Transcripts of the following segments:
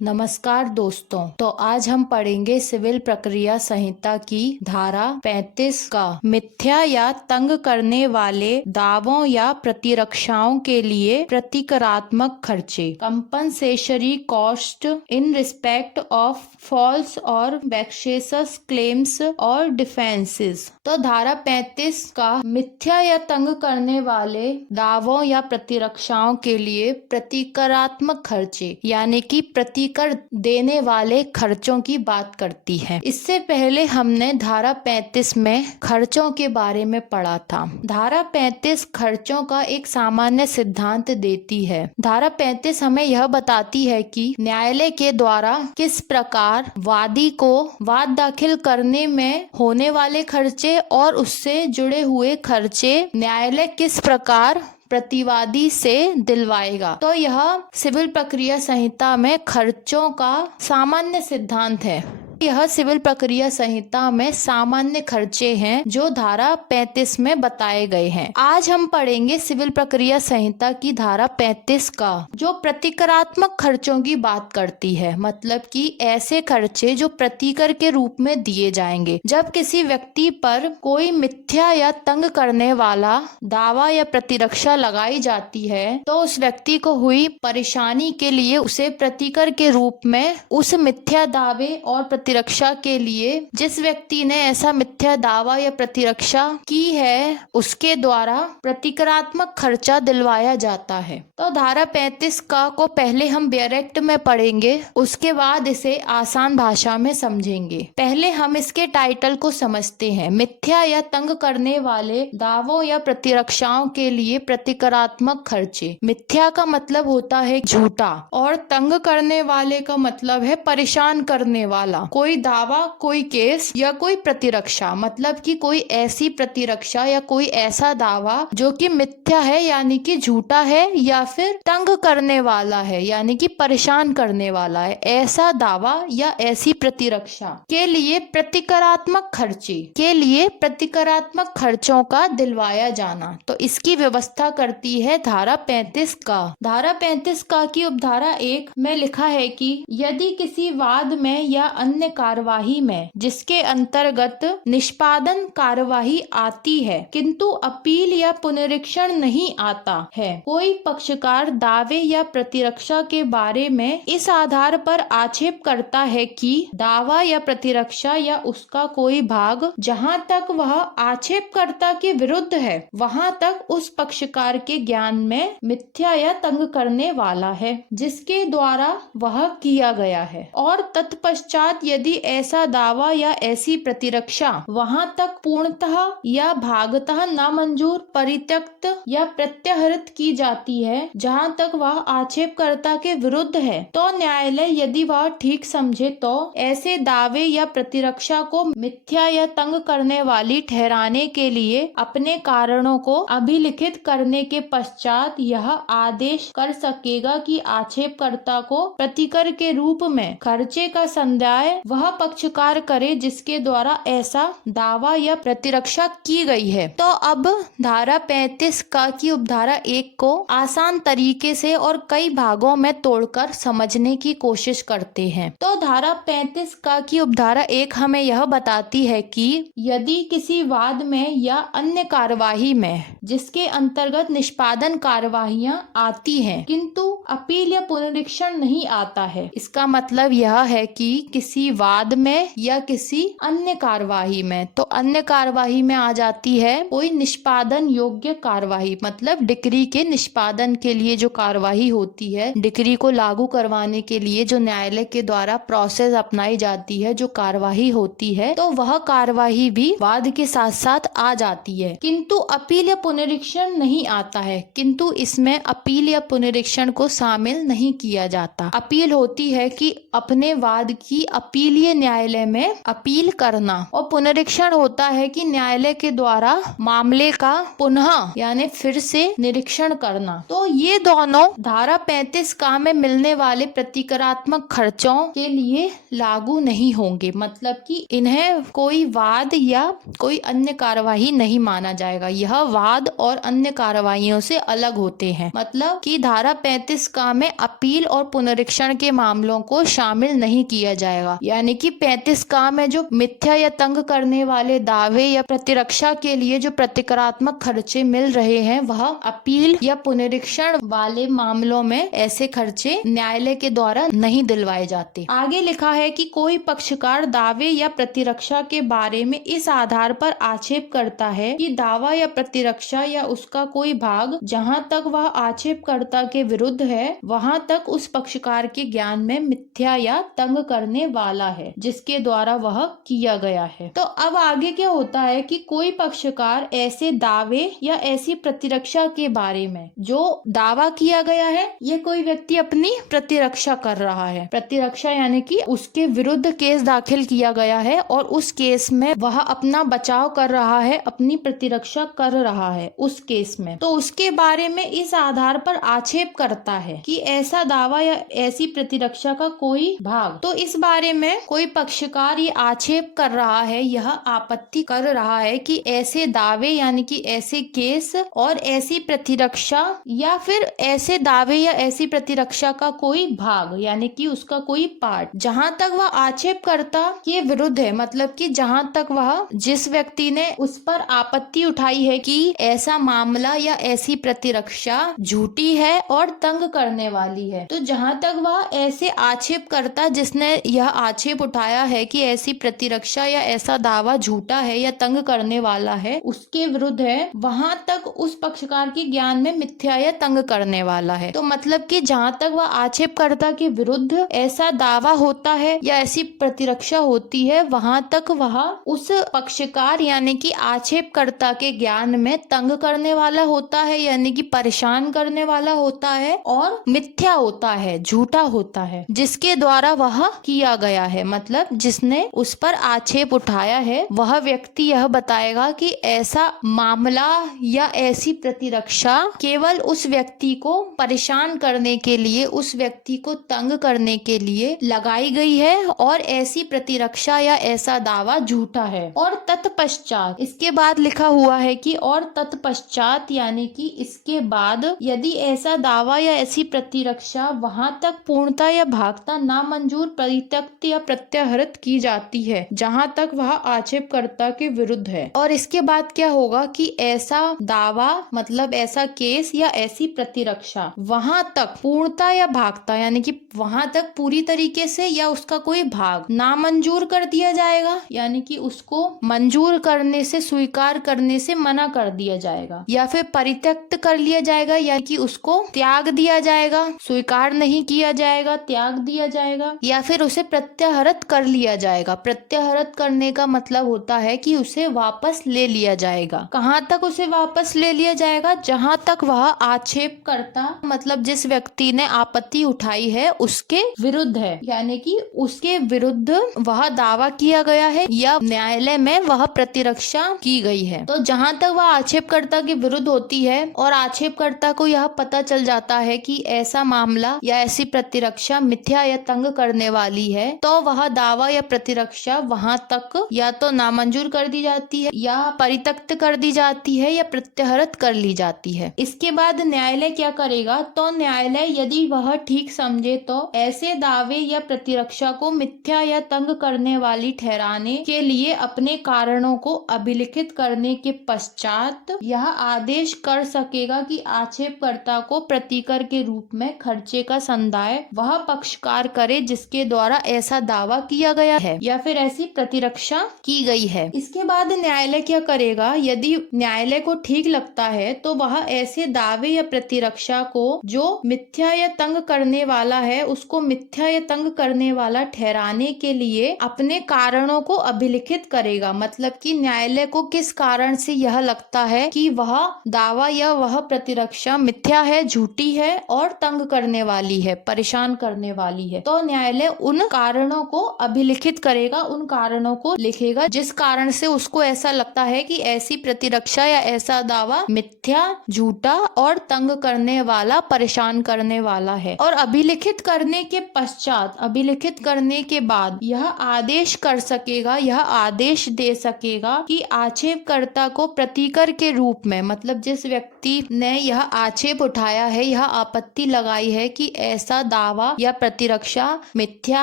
नमस्कार दोस्तों। तो आज हम पढ़ेंगे सिविल प्रक्रिया संहिता की धारा 35 का मिथ्या या तंग करने वाले दावों या प्रतिरक्षाओं के लिए प्रतिकरात्मक खर्चे, compensatory cost in respect of false और वेक्सेशस क्लेम्स और डिफेंसेस। तो धारा 35 का मिथ्या या तंग करने वाले दावों या प्रतिरक्षाओं के लिए प्रतिकरात्मक खर्चे यानी कि प्रतिकर देने वाले खर्चों की बात करती है। इससे पहले हमने धारा 35 में खर्चों के बारे में पढ़ा था। धारा 35 खर्चों का एक सामान्य सिद्धांत देती है। धारा 35 हमें यह बताती है कि न्यायालय के द्वारा किस प्रकार वादी को वाद दाखिल करने में होने वाले खर्चे और उससे जुड़े हुए खर्चे न्यायालय किस प्रकार प्रतिवादी से दिलवाएगा। तो यह सिविल प्रक्रिया संहिता में खर्चों का सामान्य सिद्धांत है। यह सिविल प्रक्रिया संहिता में सामान्य खर्चे हैं जो धारा 35 में बताए गए हैं। आज हम पढ़ेंगे सिविल प्रक्रिया संहिता की धारा 35 का जो प्रतिकरात्मक खर्चों की बात करती है। मतलब कि ऐसे खर्चे जो प्रतिकर के रूप में दिए जाएंगे। जब किसी व्यक्ति पर कोई मिथ्या या तंग करने वाला दावा या प्रतिरक्षा लगाई जाती है तो उस व्यक्ति को हुई परेशानी के लिए उसे प्रतिकर के रूप में उस मिथ्या दावे और प्रतिरक्षा के लिए जिस व्यक्ति ने ऐसा मिथ्या दावा या प्रतिरक्षा की है उसके द्वारा प्रतिकरात्मक खर्चा दिलवाया जाता है। तो धारा 35 का को पहले हम डायरेक्ट में पढ़ेंगे, उसके बाद इसे आसान भाषा में समझेंगे। पहले हम इसके टाइटल को समझते हैं। मिथ्या या तंग करने वाले दावों या प्रतिरक्षाओं के लिए प्रतिकरात्मक खर्चे। मिथ्या का मतलब होता है झूठा और तंग करने वाले का मतलब है परेशान करने वाला। कोई दावा, कोई केस या कोई प्रतिरक्षा मतलब कि कोई ऐसी प्रतिरक्षा या कोई ऐसा दावा जो कि मिथ्या है यानी कि झूठा है या फिर तंग करने वाला है यानी कि परेशान करने वाला है। ऐसा दावा या ऐसी प्रतिरक्षा के लिए प्रतिकरात्मक खर्चे के लिए प्रतिकरात्मक खर्चों का दिलवाया जाना। तो इसकी व्यवस्था करती है धारा 35 का। धारा 35 का की उपधारा 1 में लिखा है कि यदि किसी वाद में या अन्य कार्यवाही में जिसके अंतर्गत निष्पादन कार्यवाही आती है किंतु अपील या पुनरीक्षण नहीं आता है, कोई पक्षकार दावे या प्रतिरक्षा के बारे में इस आधार पर आक्षेप करता है कि दावा या प्रतिरक्षा या उसका कोई भाग जहां तक वह आक्षेपकर्ता के विरुद्ध है वहां तक उस पक्षकार के ज्ञान में मिथ्या या तंग करने वाला है जिसके द्वारा वह किया गया है, और तत्पश्चात यदि ऐसा दावा या ऐसी प्रतिरक्षा वहां तक पूर्णतः या भागतः नामंजूर, परित्यक्त या प्रत्याहृत की जाती है जहां तक वह आक्षेपकर्ता के विरुद्ध है, तो न्यायालय यदि वह ठीक समझे तो ऐसे दावे या प्रतिरक्षा को मिथ्या या तंग करने वाली ठहराने के लिए अपने कारणों को अभिलिखित करने के पश्चात यह आदेश कर सकेगा कि आक्षेपकर्ता को प्रतिकर के रूप में खर्चे का संदाय वह पक्षकार करे जिसके द्वारा ऐसा दावा या प्रतिरक्षा की गई है। तो अब धारा 35 का की उपधारा 1 को आसान तरीके से और कई भागों में तोड़कर समझने की कोशिश करते हैं। तो धारा 35 का की उपधारा 1 हमें यह बताती है कि यदि किसी वाद में या अन्य कार्यवाही में जिसके अंतर्गत निष्पादन कार्यवाहियां आती हैं किंतु अपील या पुनरीक्षण नहीं आता है, इसका मतलब यह है कि किसी वाद में या किसी अन्य कार्यवाही में, तो अन्य कार्यवाही में आ जाती है कोई निष्पादन योग्य कार्यवाही मतलब डिक्री के निष्पादन के लिए जो कार्यवाही होती है, डिक्री को लागू करवाने के लिए जो न्यायालय के द्वारा प्रोसेस अपनाई जाती है, जो कार्यवाही होती है, तो वह कार्यवाही भी वाद के साथ साथ आ जाती है किंतु अपील या पुनरीक्षण नहीं आता है। किंतु इसमें अपील या पुनरीक्षण को शामिल नहीं किया जाता। अपील होती है कि अपने वाद की अपील अपीलीय न्यायालय में अपील करना। और पुनरीक्षण होता है कि न्यायालय के द्वारा मामले का पुनः यानी फिर से निरीक्षण करना। तो ये दोनों धारा 35 का में मिलने वाले प्रतिकरात्मक खर्चों के लिए लागू नहीं होंगे, मतलब कि इन्हें कोई वाद या कोई अन्य कार्यवाही नहीं माना जाएगा। यह वाद और अन्य कार्यवाहियों से अलग होते हैं, मतलब कि धारा 35 का में अपील और पुनरीक्षण के मामलों को शामिल नहीं किया जाएगा। यानी कि 35 का में जो मिथ्या या तंग करने वाले दावे या प्रतिरक्षा के लिए जो प्रतिकारात्मक खर्चे मिल रहे हैं, वह अपील या पुनरीक्षण वाले मामलों में ऐसे खर्चे न्यायालय के द्वारा नहीं दिलवाए जाते। आगे लिखा है कि कोई पक्षकार दावे या प्रतिरक्षा के बारे में इस आधार पर आक्षेप करता है कि दावा या प्रतिरक्षा या उसका कोई भाग जहां तक वह आक्षेपकर्ता के विरुद्ध है, वहां तक उस पक्षकार के ज्ञान में मिथ्या या तंग करने वाला है जिसके द्वारा वह किया गया है। तो अब आगे क्या होता है कि कोई पक्षकार ऐसे दावे या ऐसी प्रतिरक्षा के बारे में जो दावा किया गया है, ये कोई व्यक्ति अपनी प्रतिरक्षा कर रहा है। प्रतिरक्षा यानी कि उसके विरुद्ध केस दाखिल किया गया है और उस केस में वह अपना बचाव कर रहा है, अपनी प्रतिरक्षा कर रहा है उस केस में। तो उसके बारे में इस आधार पर आक्षेप करता है कि ऐसा दावा या ऐसी प्रतिरक्षा का कोई भाग, तो इस बारे में कोई पक्षकार ये आक्षेप कर रहा है, यह आपत्ति कर रहा है कि ऐसे दावे यानी कि ऐसे केस और ऐसी प्रतिरक्षा या फिर ऐसे दावे या ऐसी प्रतिरक्षा का कोई भाग यानी कि उसका कोई पार्ट जहां तक वह आक्षेपकर्ता के विरुद्ध है, मतलब कि जहां तक वह जिस व्यक्ति ने उस पर आपत्ति उठाई है कि ऐसा मामला या ऐसी प्रतिरक्षा झूठी है और तंग करने वाली है, तो जहां तक वह ऐसे आक्षेपकर्ता जिसने यह आक्षेप उठाया है कि ऐसी प्रतिरक्षा या ऐसा दावा झूठा है या तंग करने वाला है, उसके विरुद्ध है, वहां तक उस पक्षकार के ज्ञान में मिथ्या या तंग करने वाला है। तो मतलब कि जहां तक वह आक्षेपकर्ता के विरुद्ध ऐसा दावा होता है या ऐसी प्रतिरक्षा होती है, वहां तक वह उस पक्षकार यानी कि आक्षेपकर्ता के ज्ञान में तंग करने वाला होता है, यानी कि परेशान करने वाला होता है और मिथ्या होता है, झूठा होता है, जिसके द्वारा वह किया गया है। मतलब जिसने उस पर आक्षेप उठाया है वह व्यक्ति यह बताएगा कि ऐसा मामला या ऐसी प्रतिरक्षा केवल उस व्यक्ति को परेशान करने के लिए, उस व्यक्ति को तंग करने के लिए लगाई गई है और ऐसी प्रतिरक्षा या ऐसा दावा झूठा है। और तत्पश्चात इसके बाद लिखा हुआ है कि और तत्पश्चात यानी कि इसके बाद यदि ऐसा दावा या ऐसी प्रतिरक्षा वहां तक पूर्णता या भागता नामंजूर, परित्यक्त या प्रत्याहृत की जाती है जहां तक वह आक्षेपकर्ता के विरुद्ध है। और इसके बाद क्या होगा कि ऐसा दावा मतलब ऐसा केस या ऐसी प्रतिरक्षा वहां तक पूर्णता या भागता यानी कि वहां तक पूरी तरीके से या उसका कोई भाग नामंजूर कर दिया जाएगा, यानी कि उसको मंजूर करने से, स्वीकार करने से मना कर दिया जाएगा, या फिर परित्यक्त कर लिया जाएगा यानी कि उसको त्याग दिया जाएगा, स्वीकार नहीं किया जाएगा, त्याग दिया जाएगा, या फिर उसे प्रत्याहृत कर लिया जाएगा। प्रत्याहृत करने का मतलब होता है कि उसे वापस ले लिया जाएगा। कहाँ तक उसे वापस ले लिया जाएगा? जहां तक वह आक्षेपकर्ता मतलब जिस व्यक्ति ने आपत्ति उठाई है उसके विरुद्ध है, यानी कि उसके विरुद्ध वह दावा किया गया है या न्यायालय में वह प्रतिरक्षा की गई है। तो जहां तक वह आक्षेपकर्ता के विरुद्ध होती है और आक्षेपकर्ता को यह पता चल जाता है कि ऐसा मामला या ऐसी प्रतिरक्षा मिथ्या या तंग करने वाली है, तो वह दावा या प्रतिरक्षा वहां तक या तो नामंजूर कर दी जाती है या परित्यक्त कर दी जाती है या प्रत्याहृत कर ली जाती है। इसके बाद न्यायालय क्या करेगा? तो न्यायालय यदि वह ठीक समझे तो ऐसे दावे या प्रतिरक्षा को मिथ्या या तंग करने वाली ठहराने के लिए अपने कारणों को अभिलिखित करने के पश्चात यह आदेश कर सकेगा कि आक्षेपकर्ता को प्रतिकर के रूप में खर्चे का संदाय वह पक्षकार करे जिसके द्वारा ऐसा दावा किया गया है या फिर ऐसी प्रतिरक्षा की गई है। इसके बाद न्यायालय क्या करेगा? यदि न्यायालय को ठीक लगता है तो वह ऐसे दावे या प्रतिरक्षा को जो मिथ्या या तंग करने वाला है उसको मिथ्या या तंग करने वाला ठहराने के लिए अपने कारणों को अभिलिखित करेगा। मतलब कि न्यायालय को किस कारण से यह लगता है कि वह दावा या वह प्रतिरक्षा मिथ्या है, झूठी है और तंग करने वाली है, परेशान करने वाली है, तो न्यायालय उन कारणों कारणों को अभिलिखित करेगा, उन कारणों को लिखेगा जिस कारण से उसको ऐसा लगता है कि ऐसी प्रतिरक्षा या ऐसा दावा मिथ्या, झूठा और तंग करने वाला, परेशान करने वाला है। और अभिलिखित करने के पश्चात, अभिलिखित करने के बाद यह आदेश कर सकेगा, यह आदेश दे सकेगा कि आक्षेपकर्ता को प्रतिकर के रूप में, मतलब जिस व्यक्ति ने यह आक्षेप उठाया है, यह आपत्ति लगाई है कि ऐसा दावा या प्रतिरक्षा मिथ्या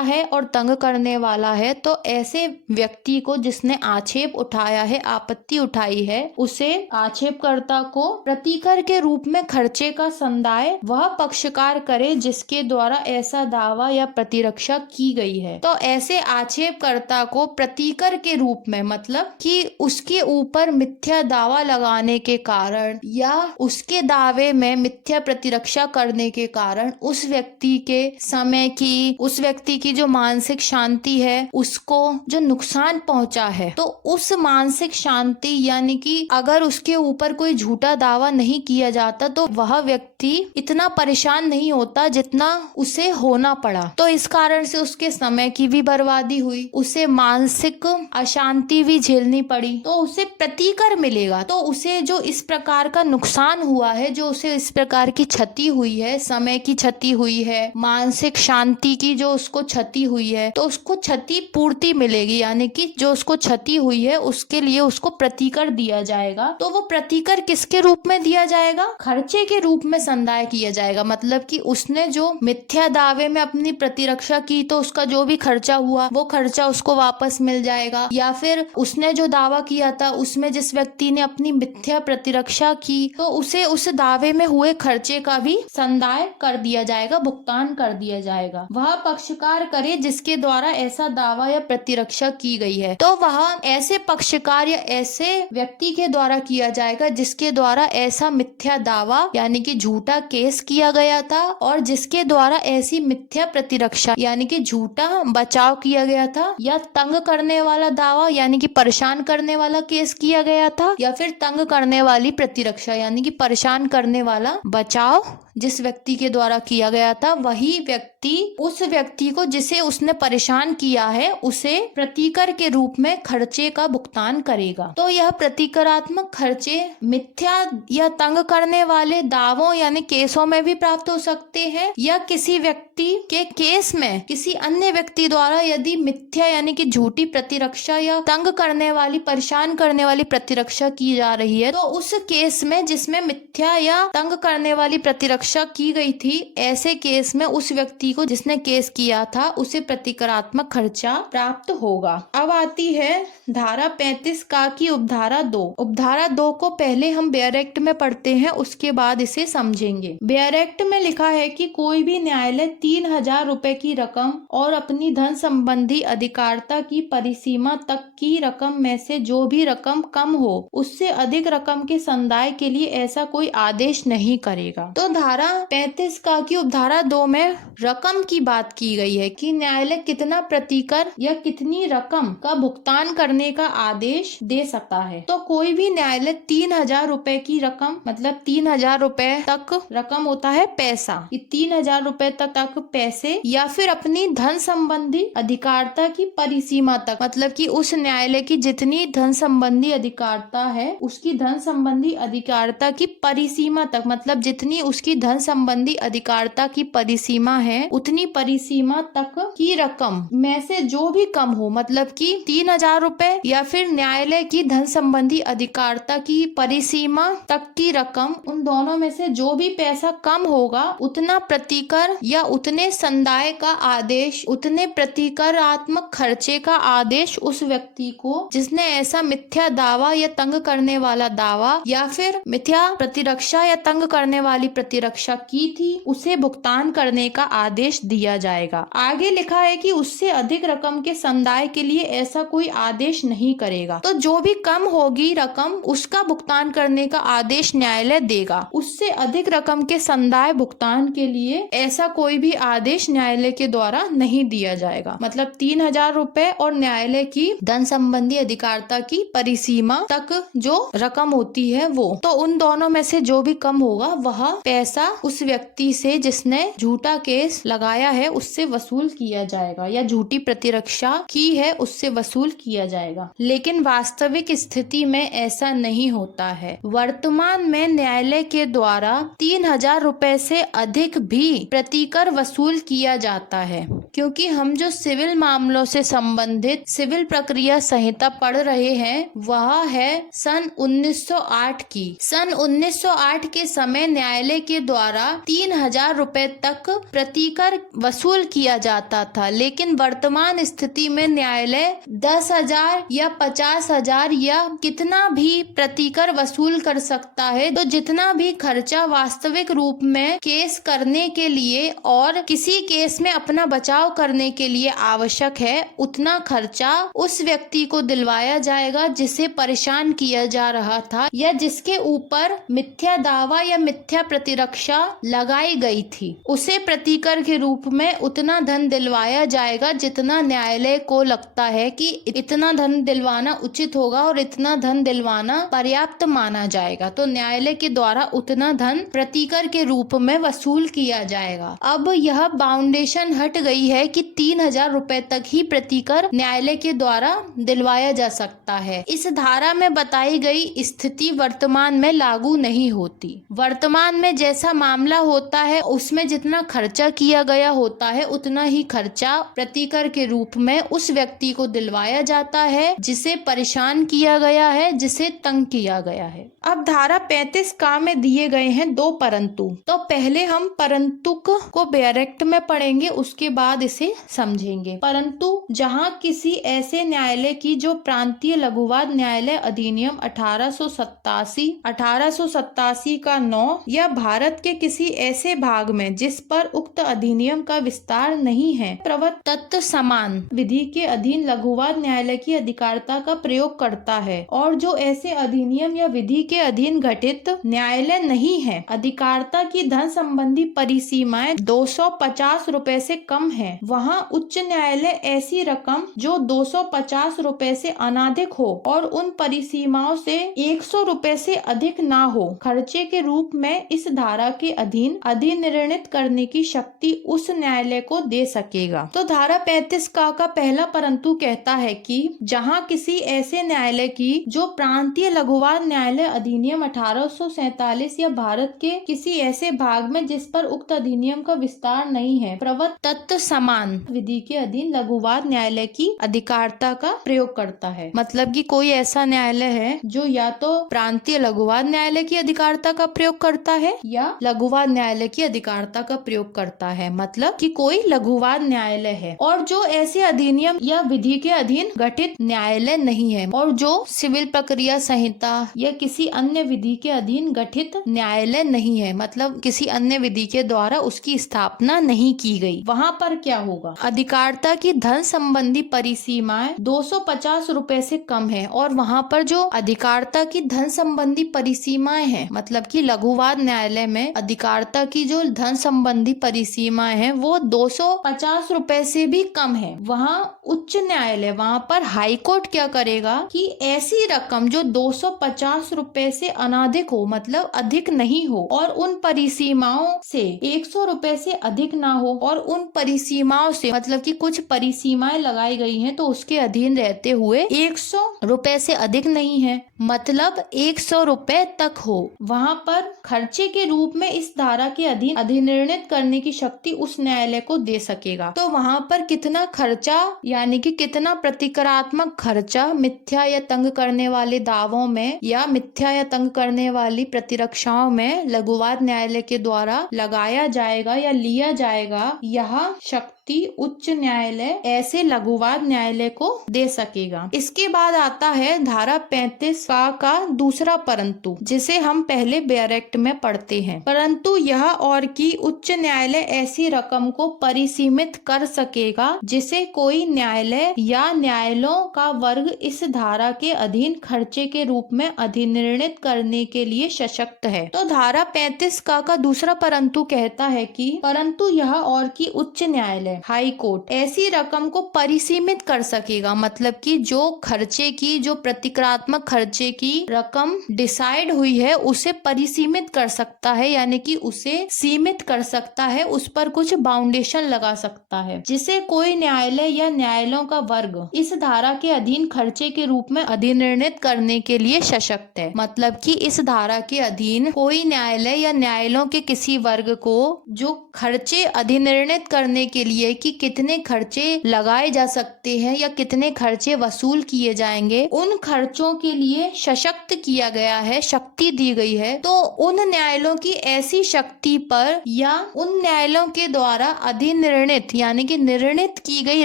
है और तंग करने वाला है, तो ऐसे व्यक्ति को, जिसने आक्षेप उठाया है, आपत्ति उठाई है, उसे आक्षेपकर्ता को प्रतिकर के रूप में खर्चे का संदाय वह पक्षकार करे जिसके द्वारा ऐसा दावा या प्रतिरक्षा की गई है। तो ऐसे आक्षेपकर्ता को प्रतिकर के रूप में, मतलब कि उसके ऊपर मिथ्या दावा लगाने के कारण या उसके दावे में मिथ्या प्रतिरक्षा करने के कारण उस व्यक्ति के समय की, उस व्यक्ति की जो मानसिक शांति है, उसको जो नुकसान पहुंचा है, तो उस मानसिक शांति, यानी कि अगर उसके ऊपर कोई झूठा दावा नहीं किया जाता तो वह व्यक्ति इतना परेशान नहीं होता जितना उसे होना पड़ा। तो इस कारण से उसके समय की भी बर्बादी हुई, उसे मानसिक अशांति भी झेलनी पड़ी, तो उसे प्रतिकर मिलेगा। तो उसे जो इस प्रकार का नुकसान हुआ है, जो उसे इस प्रकार की क्षति हुई है, समय की क्षति हुई है, मानसिक शांति की जो उसको क्षति हुई है, तो उसको क्षति पूर्ति मिलेगी, यानी कि जो उसको क्षति हुई है उसके लिए उसको प्रतिकर दिया जाएगा। तो वो प्रतिकर किसके रूप में दिया जाएगा? खर्चे के रूप में संदाय किया जाएगा। मतलब कि उसने जो मिथ्या दावे में अपनी प्रतिरक्षा की, तो उसका जो भी खर्चा हुआ वो खर्चा उसको वापस मिल जाएगा। या फिर उसने जो दावा किया था उसमें जिस व्यक्ति ने अपनी मिथ्या प्रतिरक्षा की, तो उसे उस दावे में हुए खर्चे का भी संदाय कर दिया जाएगा, भुगतान कर दिया जाएगा। वह पक्षकार करे जिसके द्वारा ऐसा दावा या प्रतिरक्षा की गई है। तो वह ऐसे पक्षकार या ऐसे व्यक्ति के द्वारा किया जाएगा जिसके द्वारा ऐसा मिथ्या दावा यानी कि झूठा केस किया गया था और जिसके द्वारा ऐसी मिथ्या प्रतिरक्षा यानी कि झूठा बचाव किया गया था, या तंग करने वाला दावा यानी कि परेशान करने वाला केस किया गया था, या फिर तंग करने वाली प्रतिरक्षा यानी कि परेशान करने वाला बचाव जिस व्यक्ति के द्वारा किया गया था, वही व्यक्ति उस व्यक्ति को जिसे उसने परेशान किया है उसे प्रतिकर के रूप में खर्चे का भुगतान करेगा। तो यह प्रतिकरात्मक खर्चे मिथ्या या तंग करने वाले दावों यानी केसों में भी प्राप्त हो सकते हैं, या किसी व्यक्ति के केस में किसी अन्य व्यक्ति द्वारा यदि मिथ्या यानी कि झूठी प्रतिरक्षा या तंग करने वाली, परेशान करने वाली प्रतिरक्षा की जा रही है, तो उस केस में जिसमें मिथ्या या तंग करने वाली प्रतिरक्षा की गई थी, ऐसे केस में उस व्यक्ति को जिसने केस किया था उसे प्रतिकरात्मक खर्चा प्राप्त होगा। अब आती है धारा 35 का की उपधारा 2। उपधारा 2 को पहले हम बेयर एक्ट में पढ़ते हैं, उसके बाद इसे समझेंगे। बेयर एक्ट में लिखा है कि कोई भी न्यायालय 3000 रुपए की रकम और अपनी धन संबंधी अधिकारिता की परिसीमा तक की रकम में से जो भी रकम कम हो उससे अधिक रकम के संदाय के लिए ऐसा कोई आदेश नहीं करेगा। तो धारा 35 का की उपधारा 2 में रकम की बात की गई है कि न्यायालय कितना प्रतिकर या कितनी रकम का भुगतान करने का आदेश दे सकता है। तो कोई भी न्यायालय 3000 रुपए की रकम, मतलब 3000 रुपए तक रकम होता है पैसा, ये 3000 रुपए तक पैसे, या फिर अपनी धन संबंधी अधिकारिता की परिसीमा तक, मतलब कि उस न्यायालय की जितनी धन संबंधी अधिकारिता है उसकी धन संबंधी अधिकारिता की परिसीमा तक, मतलब जितनी उसकी धन संबंधी अधिकारिता की परिसीमा है उतनी परिसीमा तक की रकम में से जो भी कम हो, मतलब कि 3000 रुपए या फिर न्यायालय की धन संबंधी अधिकारिता की परिसीमा तक की रकम, उन दोनों में से जो भी पैसा कम होगा उतना प्रतिकर या उतने संदाय का आदेश, उतने प्रतिकरात्मक खर्चे का आदेश उस व्यक्ति को जिसने ऐसा मिथ्या दावा या तंग करने वाला दावा या फिर मिथ्या प्रतिरक्षा या तंग करने वाली प्रतिरक्षा की थी उसे भुगतान करने का आदेश दिया जाएगा। आगे लिखा है कि उससे अधिक रकम के संदाय के लिए ऐसा कोई आदेश नहीं करेगा। तो जो भी कम होगी रकम उसका भुगतान करने का आदेश न्यायालय देगा। उससे अधिक रकम के संदाय भुगतान के लिए ऐसा कोई भी भी आदेश न्यायालय के द्वारा नहीं दिया जाएगा। मतलब 3000 रुपए और न्यायालय की धन संबंधी अधिकारिता की परिसीमा तक जो रकम होती है वो, तो उन दोनों में से जो भी कम होगा वह पैसा उस व्यक्ति से जिसने झूठा केस लगाया है उससे वसूल किया जाएगा या झूठी प्रतिरक्षा की है उससे वसूल किया जाएगा। लेकिन वास्तविक स्थिति में ऐसा नहीं होता है। वर्तमान में न्यायालय के द्वारा 3000 रुपए से अधिक भी प्रतिकर वसूल किया जाता है, क्योंकि हम जो सिविल मामलों से संबंधित सिविल प्रक्रिया संहिता पढ़ रहे हैं वह है सन 1908 की। सन 1908 के समय न्यायालय के द्वारा 3000 रुपए तक प्रतिकर वसूल किया जाता था, लेकिन वर्तमान स्थिति में न्यायालय 10,000 या 50,000 या कितना भी प्रतिकर वसूल कर सकता है। तो जितना भी खर्चा वास्तविक रूप में केस करने के लिए और किसी केस में अपना बचाव करने के लिए आवश्यक है उतना खर्चा उस व्यक्ति को दिलवाया जाएगा जिसे परेशान किया जा रहा था या जिसके ऊपर मिथ्या दावा या मिथ्या प्रतिरक्षा लगाई गई थी। उसे प्रतिकर के रूप में उतना धन दिलवाया जाएगा जितना न्यायालय को लगता है कि इतना धन दिलवाना उचित होगा और इतना धन दिलवाना पर्याप्त माना जाएगा। तो न्यायालय के द्वारा उतना धन प्रतिकर के रूप में वसूल किया जाएगा। अब यह बाउंडेशन हट गई है कि 3000 रुपए तक ही प्रतिकर न्यायालय के द्वारा दिलवाया जा सकता है। इस धारा में बताई गई स्थिति वर्तमान में लागू नहीं होती। वर्तमान में जैसा मामला होता है उसमें जितना खर्चा किया गया होता है उतना ही खर्चा प्रतिकर के रूप में उस व्यक्ति को दिलवाया जाता है जिसे परेशान किया गया है, जिसे तंग किया गया है। अब धारा 35 का में दिए गए हैं 2 परंतु। तो पहले हम परंतुक को डायरेक्ट में पढ़ेंगे, उसके बाद इसे समझेंगे। परंतु जहां किसी ऐसे न्यायालय की जो प्रांतीय लघुवाद न्यायालय अधिनियम 1887 का 9 या भारत के किसी ऐसे भाग में जिस पर उक्त अधिनियम का विस्तार नहीं है प्रवर्तत समान विधि के अधीन लघुवाद न्यायालय की अधिकारिता का प्रयोग करता है और जो ऐसे अधिनियम या विधि के अधीन गठित न्यायालय नहीं है, अधिकारिता की धन संबंधी परिसीमाएं 250 रुपए से कम है, वहाँ उच्च न्यायालय ऐसी रकम जो 250 रुपए से अनाधिक हो और उन परिसीमाओं से 100 रुपए से अधिक ना हो, खर्चे के रूप में इस धारा के अधीन अधिनिर्णित करने की शक्ति उस न्यायालय को दे सकेगा। तो धारा 35 का पहला परंतु कहता है कि जहां किसी ऐसे न्यायालय की जो प्रांतीय लघुवाद न्यायालय अधिनियम 1847 या भारत के किसी ऐसे भाग में जिस पर उक्त अधिनियम का विस्तार नहीं है प्रवर्तत समान विधि के अधीन लघुवाद न्यायालय की अधिकारिता का प्रयोग करता है। मतलब कि कोई ऐसा न्यायालय है जो या तो प्रांतीय लघुवाद न्यायालय की अधिकारिता का प्रयोग करता है या लघुवाद न्यायालय की अधिकारिता का प्रयोग करता है। मतलब कि कोई लघुवाद न्यायालय है और जो ऐसे अधिनियम या विधि के अधीन गठित न्यायालय नहीं है और जो सिविल प्रक्रिया संहिता या किसी अन्य विधि के अधीन गठित न्यायालय नहीं है, मतलब किसी अन्य विधि के द्वारा उसकी स्थापना नहीं की गई। वहाँ पर क्या होगा, अधिकारिता की धन संबंधी परिसीमाएं 250 रुपए से कम है और वहाँ पर जो अधिकारिता की धन संबंधी परिसीमाएं हैं, मतलब कि लघुवाद न्यायालय में अधिकारिता की जो धन संबंधी परिसीमाएं हैं वो 250 रुपए से भी कम है। वहाँ उच्च न्यायालय, वहाँ पर हाई कोर्ट क्या करेगा कि ऐसी रकम जो 250 रुपए से अनाधिक हो, मतलब अधिक नहीं हो और उन परिसीमाओं से 100 रुपए से अधिक ना हो और उन परिसीमाओं से, मतलब कि कुछ परिसीमाएं लगाई गई हैं तो उसके अधीन रहते हुए 100 रुपए से अधिक नहीं है, मतलब 100 रुपए तक हो, वहाँ पर खर्चे के रूप में इस धारा के अधीन अधिनिर्णित करने की शक्ति उस न्यायालय को दे सकेगा। तो वहाँ पर कितना खर्चा, यानी कि कितना प्रतिकरात्मक खर्चा मिथ्या या तंग करने वाले दावों में या मिथ्या या तंग करने वाली प्रतिरक्षाओं में लघुवाद न्यायालय के द्वारा लगाया जाएगा या लिया जाएगा, यह शक्ति उच्च न्यायालय ऐसे लघुवाद न्यायालय को दे सकेगा। इसके बाद आता है धारा 35 का दूसरा परंतु, जिसे हम पहले बेयरेक्ट में पढ़ते हैं। परंतु यह और कि उच्च न्यायालय ऐसी रकम को परिसीमित कर सकेगा जिसे कोई न्यायालय या न्यायालयों का वर्ग इस धारा के अधीन खर्चे के रूप में अधिनिर्णित करने के लिए सशक्त है। तो धारा 35 का दूसरा परंतु कहता है कि परंतु यह और कि उच्च न्यायालय हाई कोर्ट ऐसी रकम को परिसीमित कर सकेगा, मतलब कि जो खर्चे की, जो प्रतिक्रियात्मक खर्चे की रकम डिसाइड हुई है उसे परिसीमित कर सकता है, यानी कि उसे सीमित कर सकता है, उस पर कुछ बाउंडेशन लगा सकता है, जिसे कोई न्यायालय या न्यायालयों का वर्ग इस धारा के अधीन खर्चे के रूप में अधिनिर्णित करने के लिए सशक्त है। मतलब कि इस धारा के अधीन कोई न्यायालय या न्यायालयों के किसी वर्ग को जो खर्चे अधिनिर्णित करने के लिए कि कितने खर्चे लगाए जा सकते हैं या कितने खर्चे वसूल किए जाएंगे, उन खर्चों के लिए सशक्त किया गया है, शक्ति दी गई है। तो उन न्यायालयों की ऐसी शक्ति पर या उन न्यायालयों के द्वारा अधिनिर्णित यानी कि निर्णित की गई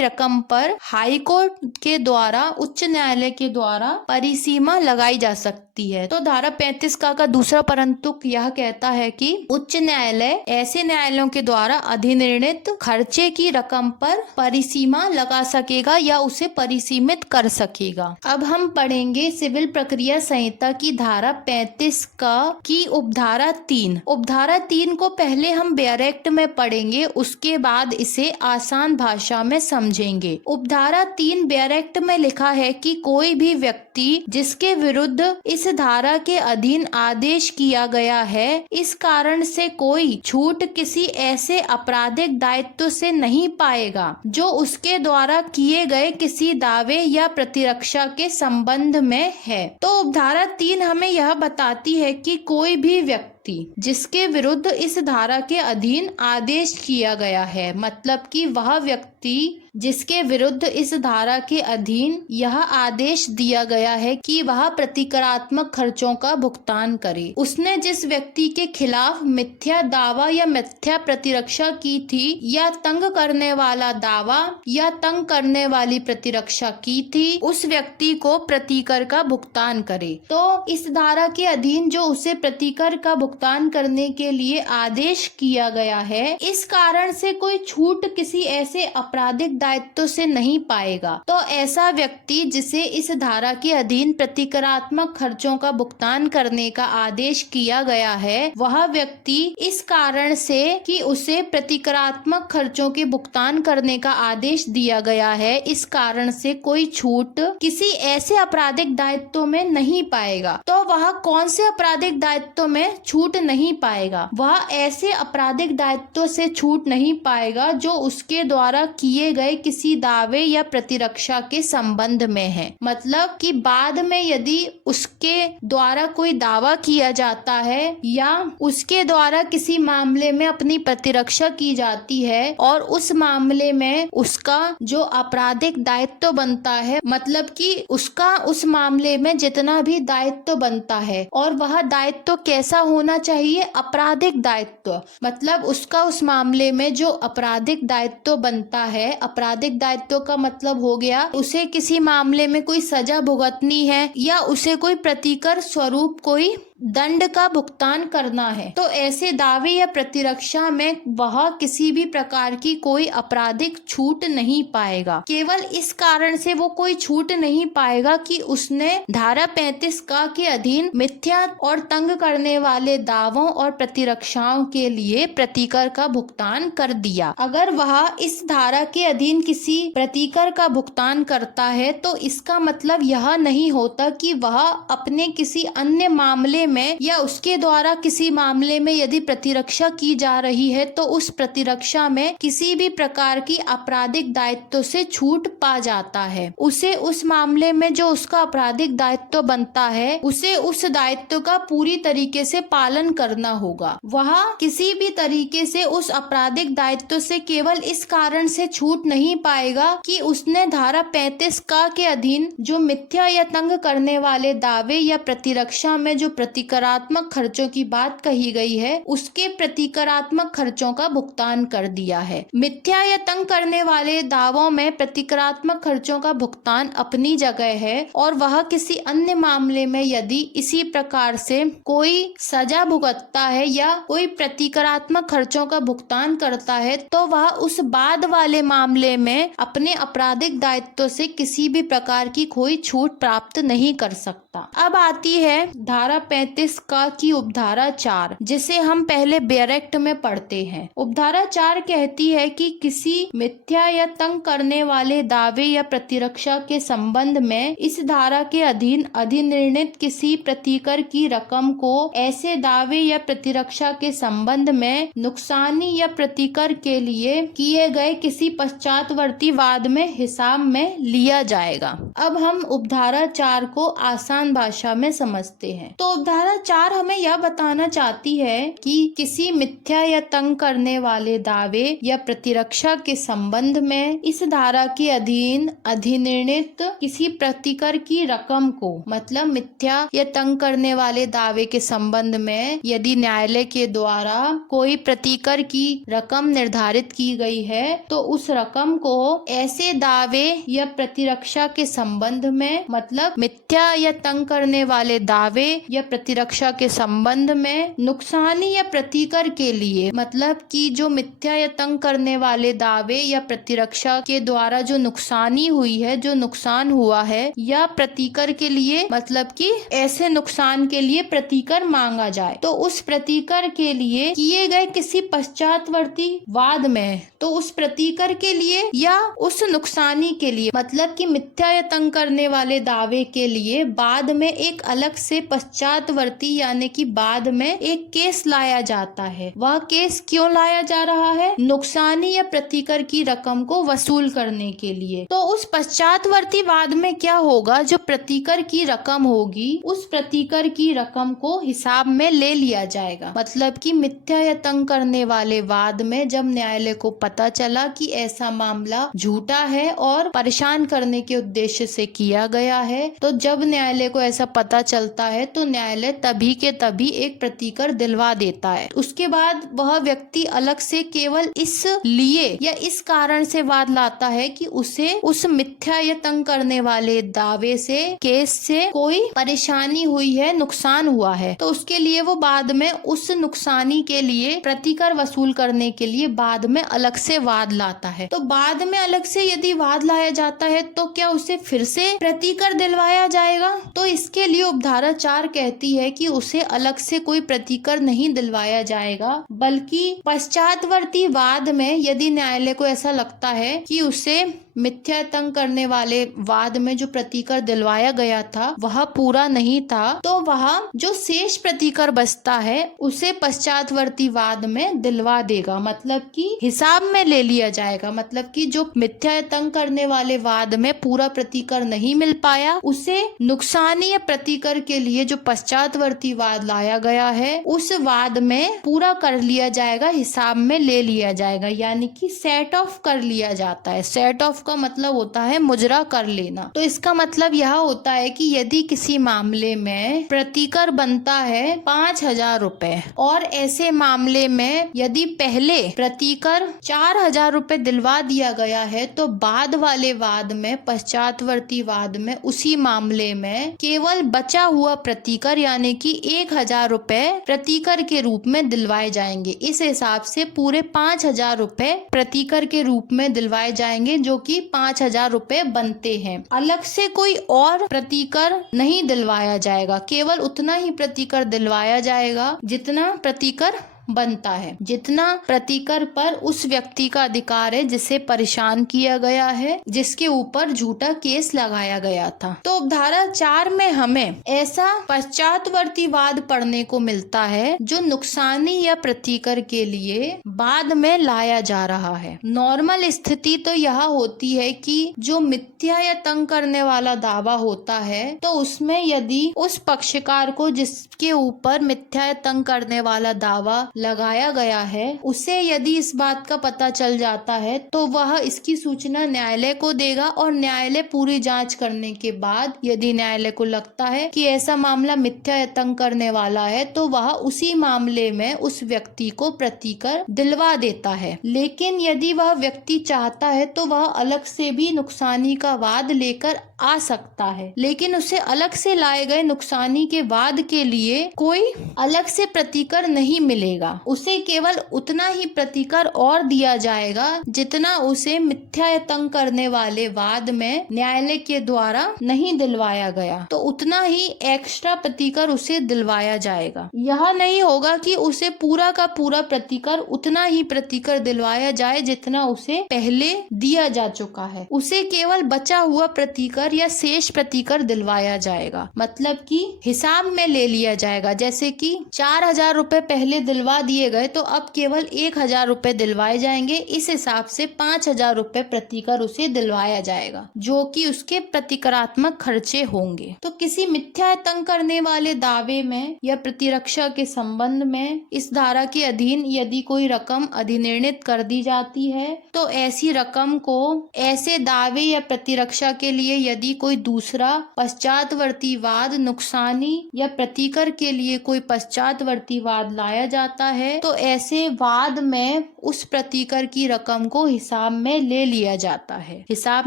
रकम पर हाई कोर्ट के द्वारा, उच्च न्यायालय के द्वारा परिसीमा लगाई जा सकती है। तो धारा 35 का दूसरा परंतु यह कहता है कि उच्च न्यायालय ऐसे न्यायालयों के द्वारा अधिनिर्णित खर्चे की रकम पर परिसीमा लगा सकेगा या उसे परिसीमित कर सकेगा। अब हम पढ़ेंगे सिविल प्रक्रिया संहिता की धारा 35 की उपधारा 3। उपधारा 3 को पहले हम बेयरेक्ट में पढ़ेंगे, उसके बाद इसे आसान भाषा में समझेंगे। उपधारा 3 बेयरेक्ट में लिखा है कि कोई भी व्यक्ति जिसके विरुद्ध इस धारा के अधीन आदेश किया गया है, इस कारण से कोई छूट किसी ऐसे आपराधिक दायित्व से नहीं पाएगा जो उसके द्वारा किए गए किसी दावे या प्रतिरक्षा के संबंध में है। तो उपधारा 3 हमें यह बताती है कि कोई भी व्यक्ति जिसके विरुद्ध इस धारा के अधीन आदेश किया गया है, मतलब कि वह व्यक्ति जिसके विरुद्ध इस धारा के अधीन यह आदेश दिया गया है कि वह प्रतिक्रियात्मक खर्चों का भुगतान करे, उसने जिस व्यक्ति के खिलाफ मिथ्या दावा या मिथ्या प्रतिरक्षा की थी या तंग करने वाला दावा या तंग करने वाली प्रतिरक्षा की थी, उस व्यक्ति को प्रतिकर का भुगतान करे। तो इस धारा के अधीन जो उसे प्रतिकर का भुगतान करने के लिए आदेश किया गया है, इस कारण से कोई छूट किसी ऐसे आपराधिक दायित्व से नहीं पाएगा। तो ऐसा व्यक्ति जिसे इस धारा के अधीन प्रतिक्रियात्मक खर्चों का भुगतान करने का आदेश किया गया है, वह व्यक्ति इस कारण से कि उसे प्रतिक्रियात्मक खर्चों के भुगतान करने का आदेश दिया गया है, इस कारण से कोई छूट किसी ऐसे आपराधिक दायित्व में नहीं पाएगा। तो वह कौन से आपराधिक दायित्व में छूट नहीं पाएगा? वह ऐसे आपराधिक दायित्व से छूट नहीं पाएगा जो उसके द्वारा किए गए किसी दावे या प्रतिरक्षा के संबंध में है। मतलब कि बाद में यदि उसके द्वारा कोई दावा किया जाता है या उसके द्वारा किसी मामले में अपनी प्रतिरक्षा की जाती है और उस मामले में उसका जो आपराधिक दायित्व बनता है, मतलब कि उसका उस मामले में जितना भी दायित्व बनता है, और वह दायित्व कैसा होना चाहिए? आपराधिक दायित्व। मतलब उसका उस मामले में जो आपराधिक दायित्व बनता है, आपराधिक दायित्व का मतलब हो गया उसे किसी मामले में कोई सजा भुगतनी है या उसे कोई प्रतिकर स्वरूप कोई दंड का भुगतान करना है। तो ऐसे दावे या प्रतिरक्षा में वह किसी भी प्रकार की कोई आपराधिक छूट नहीं पाएगा। केवल इस कारण से वो कोई छूट नहीं पाएगा कि उसने धारा 35 के अधीन मिथ्या और तंग करने वाले दावों और प्रतिरक्षाओं के लिए प्रतिकर का भुगतान कर दिया। अगर वह इस धारा के अधीन किसी प्रतिकर का भुगतान करता है तो इसका मतलब यह नहीं होता कि वह अपने किसी अन्य मामले में या उसके द्वारा किसी मामले में यदि प्रतिरक्षा की जा रही है तो उस प्रतिरक्षा में किसी भी प्रकार की आपराधिक दायित्व से छूट पा जाता है। उसे उस मामले में जो उसका आपराधिक दायित्व बनता है उसे उस दायित्व का पूरी तरीके से पालन करना होगा। वह किसी भी तरीके से उस आपराधिक दायित्व से केवल इस कारण से छूट नहीं पाएगा कि उसने धारा 35 के अधीन जो मिथ्या या तंग करने वाले दावे या प्रतिरक्षा में जो प्रतिकरात्मक खर्चों की बात कही गई है उसके प्रतिकरात्मक खर्चों का भुगतान कर दिया है। मिथ्या या तंग करने वाले दावों में प्रतिकरात्मक खर्चों का भुगतान अपनी जगह है और वह किसी अन्य मामले में यदि इसी प्रकार से कोई सजा भुगतता है या कोई प्रतिकरात्मक खर्चों का भुगतान करता है तो वह उस बाद वाले मामले में अपने आपराधिक दायित्व से किसी भी प्रकार की कोई छूट प्राप्त नहीं कर सकता। अब आती है धारा 35 का की उपधारा 4, जिसे हम पहले बैरेक्ट में पढ़ते हैं। उपधारा 4 कहती है कि किसी मिथ्या या तंग करने वाले दावे या प्रतिरक्षा के संबंध में इस धारा के अधीन अधिनिर्णित किसी प्रतिकर की रकम को ऐसे दावे या प्रतिरक्षा के संबंध में नुकसानी या प्रतिकर के लिए किए गए किसी पश्चातवर्ती वाद में हिसाब में लिया जाएगा। अब हम उपधारा 4 को आसान भाषा में समझते हैं। तो उपधारा 4 हमें यह बताना चाहती है कि किसी मिथ्या या तंग करने वाले दावे या प्रतिरक्षा के संबंध में इस धारा के अधीन अधिनिर्णित किसी प्रतिकर की रकम को, मतलब मिथ्या या तंग करने वाले दावे के संबंध में यदि न्यायालय के द्वारा कोई प्रतिकर की रकम निर्धारित की गई है तो उस रकम को ऐसे दावे या प्रतिरक्षा के संबंध में, मतलब मिथ्या या तंग करने वाले दावे या प्रतिरक्षा के संबंध में नुकसानी या प्रतिकर के लिए, मतलब कि जो मिथ्या या तंग करने वाले दावे या प्रतिरक्षा के द्वारा जो नुकसानी हुई है, जो नुकसान हुआ है, या प्रतिकर के लिए, मतलब कि ऐसे नुकसान के लिए प्रतिकर मांगा जाए तो उस प्रतिकर के लिए किए गए किसी पश्चातवर्ती वाद में, तो उस प्रतिकर के लिए या उस नुकसानी के लिए, मतलब कि मिथ्या या तंग करने वाले दावे के लिए बाद में एक अलग से पश्चातवर्ती यानी कि बाद में एक केस लाया जाता है। वह केस क्यों लाया जा रहा है? नुकसानी या प्रतिकर की रकम को वसूल करने के लिए। तो उस पश्चातवर्ती वाद में क्या होगा, जो प्रतिकर की रकम होगी उस प्रतिकर की रकम को हिसाब में ले लिया जाएगा। मतलब कि मिथ्या या तंग करने वाले वाद में जब न्यायालय को पता चला कि ऐसा मामला झूठा है और परेशान करने के उद्देश्य से किया गया है, तो जब न्यायालय को ऐसा पता चलता है तो न्यायालय तभी के तभी एक प्रतिकर दिलवा देता है। उसके बाद वह व्यक्ति अलग से केवल इस लिए या इस कारण से वाद लाता है कि उसे उस मिथ्या या तंग करने वाले दावे से, केस से कोई परेशानी हुई है, नुकसान हुआ है, तो उसके लिए वो बाद में उस नुकसानी के लिए प्रतिकर वसूल करने के लिए बाद में अलग से वाद लाता है। तो बाद में अलग से यदि वाद लाया जाता है तो क्या उसे फिर से प्रतिकर दिलवाया जाएगा? तो इसके लिए उपधारा 4 कहती है कि उसे अलग से कोई प्रतिकर नहीं दिलवाया जाएगा, बल्कि पश्चातवर्ती वाद में यदि न्यायालय को ऐसा लगता है कि उसे मिथ्या तंग करने वाले वाद में जो प्रतिकर दिलवाया गया था वह पूरा नहीं था, तो वह जो शेष प्रतिकर बचता है उसे पश्चातवर्ती वाद में दिलवा देगा, मतलब कि हिसाब में ले लिया जाएगा। मतलब कि जो मिथ्या तंग करने वाले वाद में पूरा प्रतिकर नहीं मिल पाया उसे नुकसानी या प्रतिकर के लिए जो पश्चातवर्ती वाद लाया गया है उस वाद में पूरा कर लिया जाएगा, हिसाब में ले लिया जाएगा, यानी कि सेट ऑफ कर लिया जाता है। सेट ऑफ का मतलब होता है मुजरा कर लेना। तो इसका मतलब यह होता है कि यदि किसी मामले में प्रतिकर बनता है 5,000 रुपए और ऐसे मामले में यदि पहले प्रतिकर 4,000 रुपए दिलवा दिया गया है तो बाद वाले वाद में, पश्चातवर्ती वाद में, उसी मामले में केवल बचा हुआ प्रतिकर यानी कि 1,000 रुपए प्रतिकर के रूप में दिलवाए जाएंगे। इस हिसाब से पूरे 5,000 रुपए प्रतिकर के रूप में दिलवाए जाएंगे, जो कि 5,000 रुपए बनते हैं। अलग से कोई और प्रतिकर नहीं दिलवाया जाएगा, केवल उतना ही प्रतिकर दिलवाया जाएगा जितना प्रतिकर बनता है, जितना प्रतिकर पर उस व्यक्ति का अधिकार है जिसे परेशान किया गया है, जिसके ऊपर झूठा केस लगाया गया था। तो धारा 4 में हमें ऐसा पश्चातवर्ती वाद पढ़ने को मिलता है जो नुकसानी या प्रतिकर के लिए बाद में लाया जा रहा है। नॉर्मल स्थिति तो यह होती है कि जो मिथ्या या तंग करने वाला दावा होता है तो उसमें यदि उस पक्षकार को जिसके ऊपर मिथ्या या तंग करने वाला दावा लगाया गया है उसे यदि इस बात का पता चल जाता है तो वह इसकी सूचना न्यायालय को देगा और न्यायालय पूरी जांच करने के बाद यदि न्यायालय को लगता है कि ऐसा मामला मिथ्या या तंग करने वाला है तो वह उसी मामले में उस व्यक्ति को प्रतिकर दिलवा देता है। लेकिन यदि वह व्यक्ति चाहता है तो वह अलग से भी नुकसानी का वाद लेकर आ सकता है, लेकिन उसे अलग से लाए गए नुकसानी के वाद के लिए कोई अलग से प्रतिकर नहीं मिलेगा। उसे केवल उतना ही प्रतिकर और दिया जाएगा जितना उसे मिथ्या या तंग करने वाले वाद में न्यायालय के द्वारा नहीं दिलवाया गया, तो उतना ही एक्स्ट्रा प्रतिकर उसे दिलवाया जाएगा। यह नहीं होगा कि उसे पूरा का पूरा प्रतिकर उतना ही प्रतिकर दिलवाया जाए जितना उसे पहले दिया जा चुका है। उसे केवल बचा हुआ प्रतिकर या शेष प्रतिकर दिलवाया जाएगा, मतलब कि हिसाब में ले लिया जाएगा। जैसे कि 4,000 रुपए पहले दिलवा दिए गए तो अब केवल 1,000 रुपए दिलवाए जाएंगे। इस हिसाब से 5,000 रुपए प्रतिकर उसे दिलवाया जाएगा, जो कि उसके प्रतिकरात्मक खर्चे होंगे। तो किसी मिथ्या तंग करने वाले दावे में या प्रतिरक्षा के संबंध में इस धारा के अधीन यदि कोई रकम अधिनिर्णित कर दी जाती है तो ऐसी रकम को ऐसे दावे या प्रतिरक्षा के लिए यदि कोई दूसरा पश्चातवर्ती वाद नुकसानी या प्रतिकर के लिए कोई पश्चातवर्ती वाद लाया जाता है तो ऐसे वाद में उस प्रतिकर की रकम को हिसाब में ले लिया जाता है। हिसाब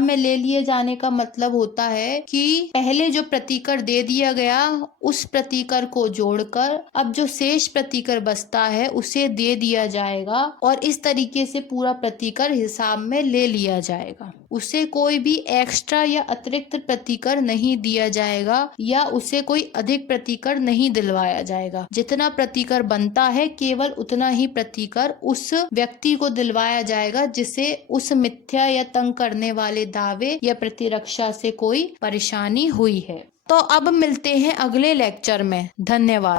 में ले लिए जाने का मतलब होता है कि पहले जो प्रतिकर दे दिया गया उस प्रतिकर को जोड़कर अब जो शेष प्रतिकर बचता है उसे दे दिया जाएगा और इस तरीके से पूरा प्रतिकर हिसाब में ले लिया जाएगा। उसे कोई भी एक्स्ट्रा या अतिरिक्त प्रतिकर नहीं दिया जाएगा या उसे कोई अधिक प्रतिकर नहीं दिलवाया जाएगा। जितना प्रतिकर बनता है केवल उतना ही प्रतिकर उस व्यक्ति को दिलवाया जाएगा जिसे उस मिथ्या या तंग करने वाले दावे या प्रतिरक्षा से कोई परेशानी हुई है। तो अब मिलते हैं अगले लेक्चर में। धन्यवाद।